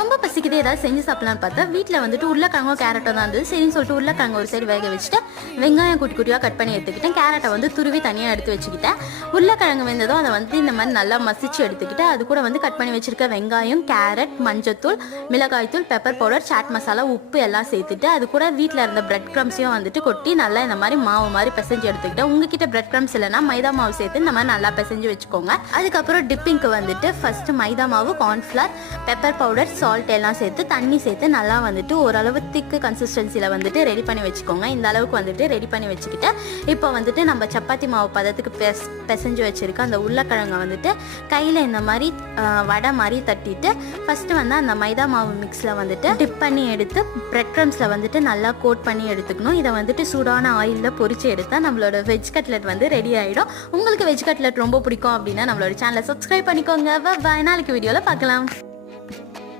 ரொம்ப பசிக்குது ஏதாவது செஞ்சு சாப்பிடலான்னு பார்த்தா வீட்டில் வந்துட்டு உருளைக்கிழங்கும் கேரட்டும் தான் இருந்தது. சரின்னு சொல்லிட்டு உருளைக்கிழங்கு ஒரு சைடு வேக வச்சுட்டு வெங்காயம் குட்டி குட்டியாக கட் பண்ணி எடுத்துக்கிட்டேன். கேரட்டை வந்து துருவி தனியாக எடுத்து வச்சுக்கிட்டேன். உருளைக்கிழங்கு வெந்ததும் அதை வந்து இந்த மாதிரி நல்லா மசிச்சு எடுத்துக்கிட்டு அது கூட வந்து கட் பண்ணி வச்சிருக்க வெங்காயம், கேரட், மஞ்சத்தூள், மிளகாய்த்தூள், பெப்பர் பவுடர், சாட் மசாலா, உப்பு எல்லாம் சேர்த்துட்டு அது கூட வீட்டில் இருந்த பிரெட் க்ரம்ஸையும் வந்துட்டு கொட்டி நல்லா இந்த மாதிரி மாவு மாதிரி பிசைஞ்சு எடுத்துக்கிட்டேன். உங்ககிட்ட பிரெட் க்ரம்ஸ் இல்லைன்னா மைதா மாவு சேர்த்து இந்த மாதிரி நல்லா பிசைஞ்சு வச்சுக்கோங்க. அதுக்கப்புறம் டிப்பிங்க்கு வந்துட்டு ஃபர்ஸ்ட் மைதா மாவு, கார்ன்ஃப்ளவர், பெப்பர் பவுடர், சால்ட் எல்லாம் சேர்த்து தண்ணி சேர்த்து நல்லா வந்துட்டு ஓரளவு திக்கு கன்சிஸ்டன்சியில் வந்துட்டு ரெடி பண்ணி வச்சுக்கோங்க. இந்த அளவுக்கு வந்துட்டு ரெடி பண்ணி வச்சுக்கிட்டு இப்போ வந்துட்டு நம்ம சப்பாத்தி மாவு பதத்துக்கு பிசைஞ்சு வச்சுருக்க அந்த உருளைக்கிழங்கை வந்துட்டு கையில் இந்த மாதிரி வடை மாதிரி தட்டிட்டு ஃபஸ்ட்டு வந்து அந்த மைதா மாவு மிக்ஸில் வந்துட்டு டிப் பண்ணி எடுத்து பிரெட் க்ரம்ஸில் வந்துட்டு நல்லா கோட் பண்ணி எடுத்துக்கணும். இதை வந்துட்டு சூடான ஆயிலில் பொரிச்சு எடுத்தால் நம்மளோட வெஜ் கட்லெட் வந்து ரெடி ஆகிடும். உங்களுக்கு வெஜ் கட்லெட் ரொம்ப பிடிக்கும் அப்படின்னா நம்மளோட சேனலை சப்ஸ்கிரைப் பண்ணிக்கோங்க. பாய், நாளைக்கு வீடியோவில் பார்க்கலாம்.